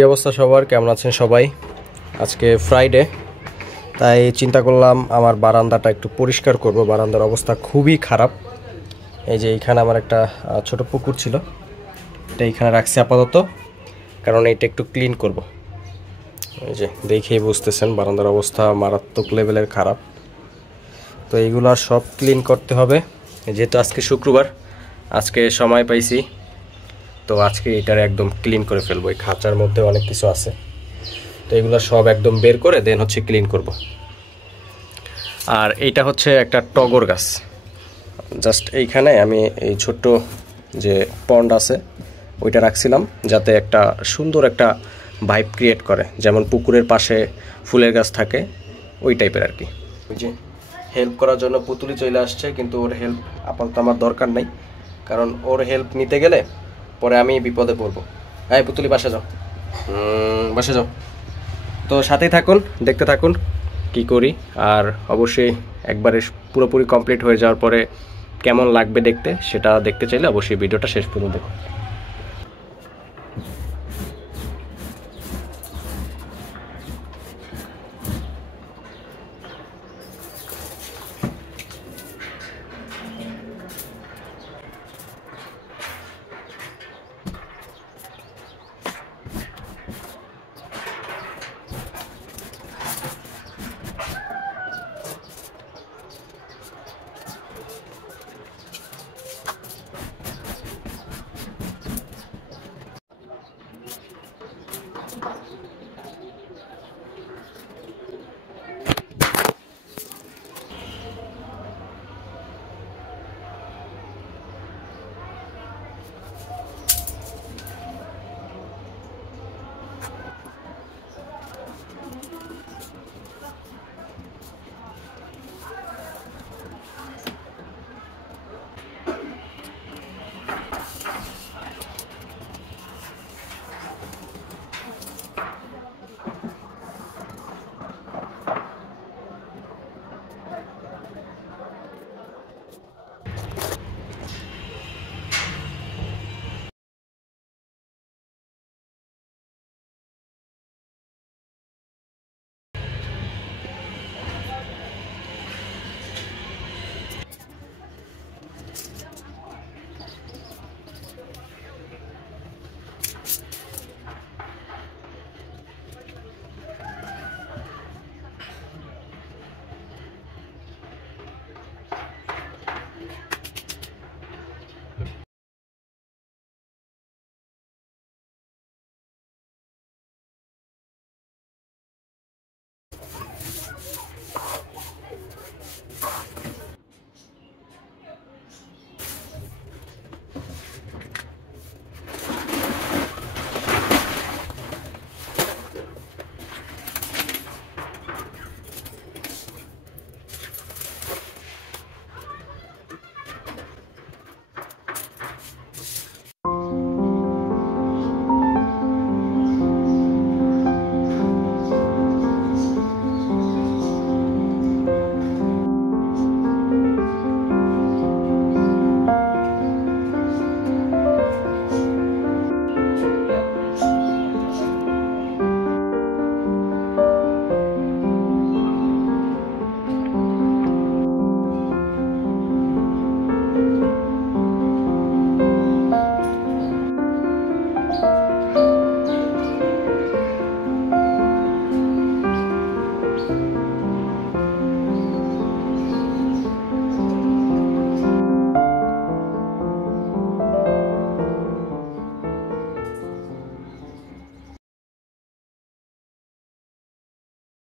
কি অবস্থা সবার, কেমন আছেন সবাই? আজকে ফ্রাইডে, তাই চিন্তা করলাম আমার বারান্দাটা একটু পরিষ্কার করব। বারান্দার অবস্থা খুবই খারাপ। এই যে এইখানে আমার একটা ছোট পুকুর ছিল, এটা এইখানে রাখছি আপাতত, কারণ এটা একটু ক্লিন করব। এই যে দেখেই বুঝতেছেন বারান্দার অবস্থা মারাত্মক লেভেলের খারাপ। তো এইগুলো সব ক্লিন করতে হবে। যেহেতু আজকে শুক্রবার, আজকে সময় পাইছি, তো আজকে এটার একদম ক্লিন করে ফেলবো। এই খাঁচার মধ্যে অনেক কিছু আছে, তো এগুলো সব একদম বের করে দেন হচ্ছে ক্লিন করব। আর এইটা হচ্ছে একটা টগর গাছ। জাস্ট এইখানে আমি এই ছোট্ট যে পন্ড আছে ওইটা রাখছিলাম, যাতে একটা সুন্দর একটা ভাইব ক্রিয়েট করে, যেমন পুকুরের পাশে ফুলের গাছ থাকে ওই টাইপের আর কি। ওই যে হেল্প করার জন্য পুতুলি চলে আসছে, কিন্তু ওর হেল্প আপাতত আমার দরকার নেই, কারণ ওর হেল্প নিতে গেলে পরে আমি বিপদে পড়বো। হ্যাঁ পুতুলি, বাসা যাও, বাসা যাও। তো সাথেই থাকুন, দেখতে থাকুন কি করি। আর অবশ্যই একবারে পুরোপুরি কমপ্লিট হয়ে যাওয়ার পরে কেমন লাগবে দেখতে, সেটা দেখতে চাইলে অবশ্যই ভিডিওটা শেষ পর্যন্ত দেখুন।